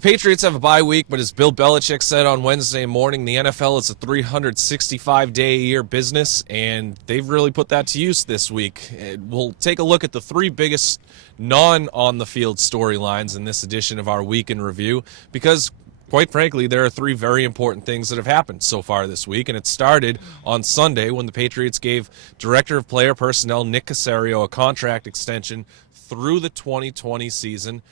The Patriots have a bye week, but as Bill Belichick said on Wednesday morning, the NFL is a 365-day-a-year business, and they've really put that to use this week. We'll take a look at the three biggest non-on-the-field storylines in this edition of our Week in Review, because quite frankly, there are three very important things that have happened so far this week, and it started on Sunday when the Patriots gave Director of Player Personnel Nick Caserio a contract extension through the 2020 season.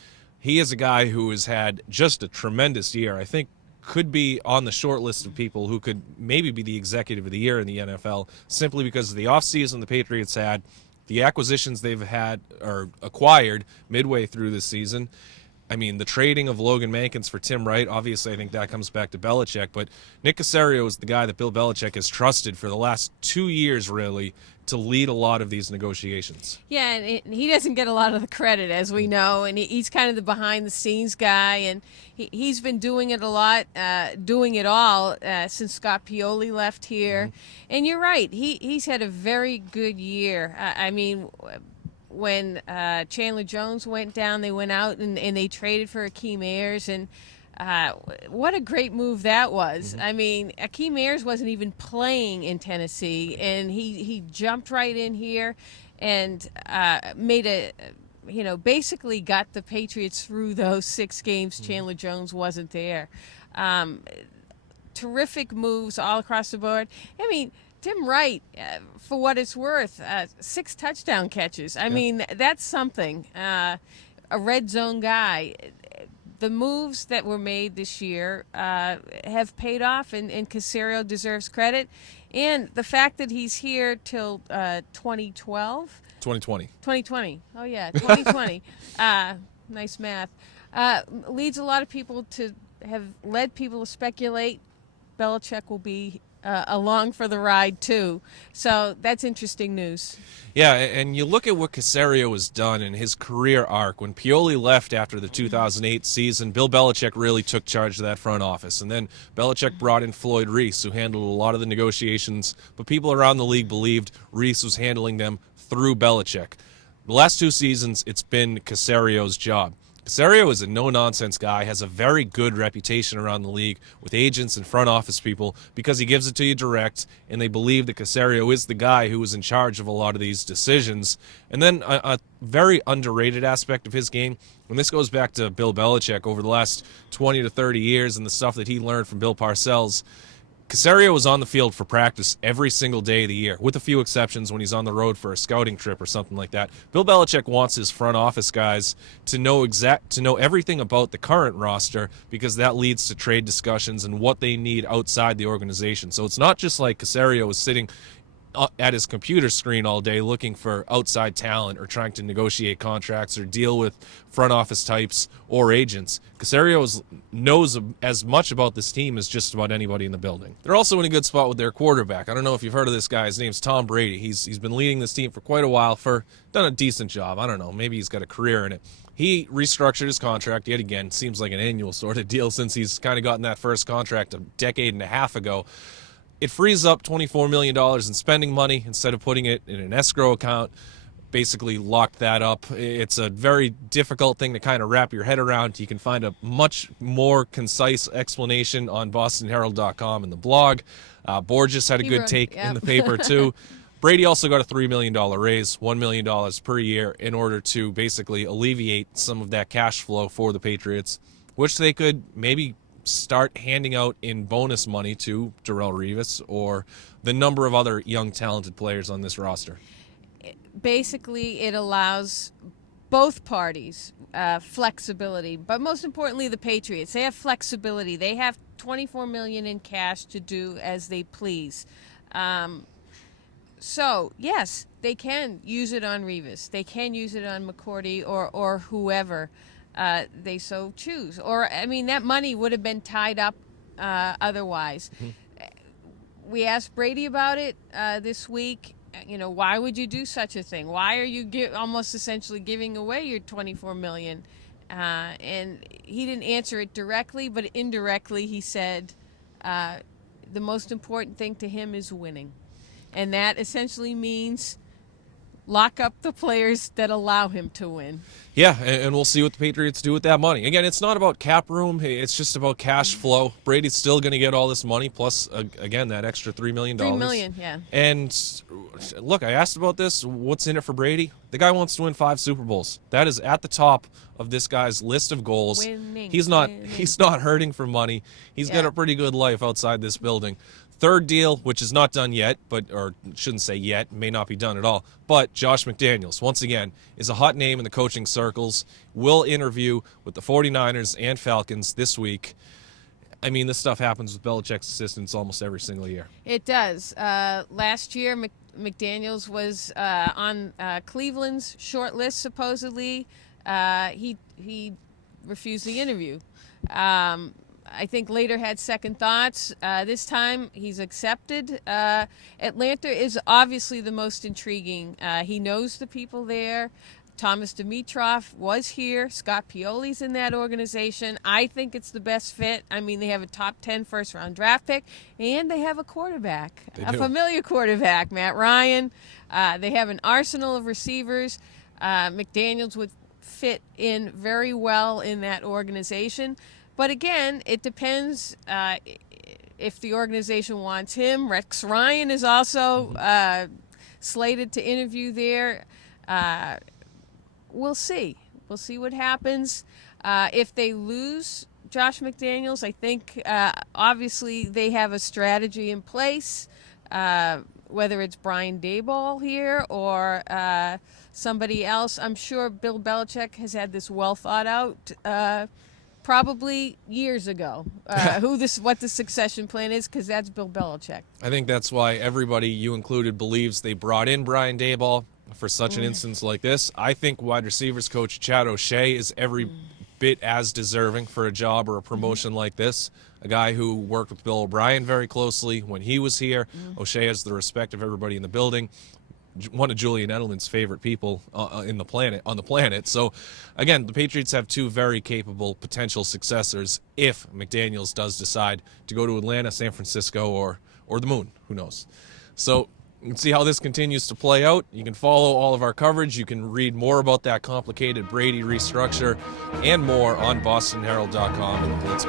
He is a guy who has had just a tremendous year. I think could be on the short list of people who could maybe be the executive of the year in the NFL simply because of the offseason the Patriots had, the acquisitions they've had or acquired midway through this season. I mean, the trading of Logan Mankins for Tim Wright, obviously I think that comes back to Belichick, but Nick Caserio is the guy that Bill Belichick has trusted for the last 2 years, really, to lead a lot of these negotiations. Yeah, and he doesn't get a lot of the credit, as we know, and he's kind of the behind-the-scenes guy, and he's been doing it a lot, doing it all since Scott Pioli left here. Mm-hmm. And you're right, he's had a very good year. I mean, when Chandler Jones went down, they went out and they traded for Akeem Ayers, and what a great move that was. Mm-hmm. I mean, Akeem Ayers wasn't even playing in Tennessee, and he jumped right in here and made basically got the Patriots through those 6 games. Mm-hmm. Chandler Jones wasn't there. Terrific moves all across the board. I mean, Tim Wright, for what it's worth, 6 touchdown catches. I mean, that's something. A red zone guy. The moves that were made this year have paid off, and Caserio deserves credit. And the fact that he's here till 2012. 2020. 2020. Oh, yeah, 2020. Nice math. Leads a lot of people to have led people to speculate Belichick will be along for the ride too. So that's interesting news. Yeah, and you look at what Caserio has done in his career arc. When Pioli left after the 2008 season, Bill Belichick really took charge of that front office. And then Belichick brought in Floyd Reese, who handled a lot of the negotiations, but people around the league believed Reese was handling them through Belichick. The last 2 seasons, it's been Caserio's job. Caserio is a no-nonsense guy, has a very good reputation around the league with agents and front office people because he gives it to you direct, and they believe that Caserio is the guy who is in charge of a lot of these decisions. And then a very underrated aspect of his game, and this goes back to Bill Belichick over the last 20 to 30 years and the stuff that he learned from Bill Parcells, Caserio was on the field for practice every single day of the year, with a few exceptions when he's on the road for a scouting trip or something like that. Bill Belichick wants his front office guys to know everything about the current roster because that leads to trade discussions and what they need outside the organization. So it's not just like Caserio is sitting at his computer screen all day looking for outside talent or trying to negotiate contracts or deal with front office types or agents. Caserio knows as much about this team as just about anybody in the building. They're also in a good spot with their quarterback. I don't know if you've heard of this guy. His name's Tom Brady. He's been leading this team for quite a while, done a decent job. I don't know. Maybe he's got a career in it. He restructured his contract yet again. Seems like an annual sort of deal since he's kind of gotten that first contract a decade and a half ago. It frees up $24 million in spending money instead of putting it in an escrow account. Basically locked that up. It's a very difficult thing to kind of wrap your head around. You can find a much more concise explanation on bostonherald.com and the blog. Borges had a good take in the paper too. Brady also got a $3 million raise, $1 million per year, in order to basically alleviate some of that cash flow for the Patriots, which they could maybe start handing out in bonus money to Darrelle Revis or the number of other young talented players on this roster. Basically, it allows both parties flexibility, but most importantly, the Patriots. They have flexibility. They have $24 million in cash to do as they please. So yes, they can use it on Revis. They can use it on McCourty or whoever they so choose. Or, I mean, that money would have been tied up otherwise. Mm-hmm. We asked Brady about it this week. Why would you do such a thing? Why are you almost essentially giving away your $24 million? And he didn't answer it directly, but indirectly he said the most important thing to him is winning. And that essentially means lock up the players that allow him to win. Yeah, and we'll see what the Patriots do with that money. Again, it's not about cap room. It's just about cash flow. Brady's still going to get all this money, plus, again, that extra $3 million. $3 million, yeah. And look, I asked about this. What's in it for Brady? The guy wants to win 5 Super Bowls. That is at the top of this guy's list of goals. Winning, He's not hurting for money. He's got Yeah. a pretty good life outside this building. Third deal, which is not done yet, or shouldn't say yet, may not be done at all, but Josh McDaniels, once again, is a hot name in the coaching circles, will interview with the 49ers and Falcons this week. I mean, this stuff happens with Belichick's assistants almost every single year. It does. Last year, McDaniels was on Cleveland's short list, supposedly. He refused the interview. I think later had second thoughts. This time he's accepted. Atlanta is obviously the most intriguing. He knows the people there. Thomas Dimitroff was here. Scott Pioli's in that organization. I think it's the best fit. I mean, they have a top 10 first-round draft pick, and they have a quarterback, a familiar quarterback, Matt Ryan. They have an arsenal of receivers. McDaniels would fit in very well in that organization. But again, it depends if the organization wants him. Rex Ryan is also slated to interview there. We'll see. We'll see what happens. If they lose Josh McDaniels, I think obviously they have a strategy in place, whether it's Brian Daboll here or somebody else. I'm sure Bill Belichick has had this well thought out probably years ago, what the succession plan is, because that's Bill Belichick. I think that's why everybody, you included, believes they brought in Brian Daboll for such an instance like this. I think wide receivers coach Chad O'Shea is every bit as deserving for a job or a promotion like this. A guy who worked with Bill O'Brien very closely when he was here. O'Shea has the respect of everybody in the building. One of Julian Edelman's favorite people on the planet. So, again, the Patriots have 2 very capable potential successors if McDaniels does decide to go to Atlanta, San Francisco, or the moon. Who knows? So, you can see how this continues to play out. You can follow all of our coverage. You can read more about that complicated Brady restructure and more on BostonHerald.com and the Blitz.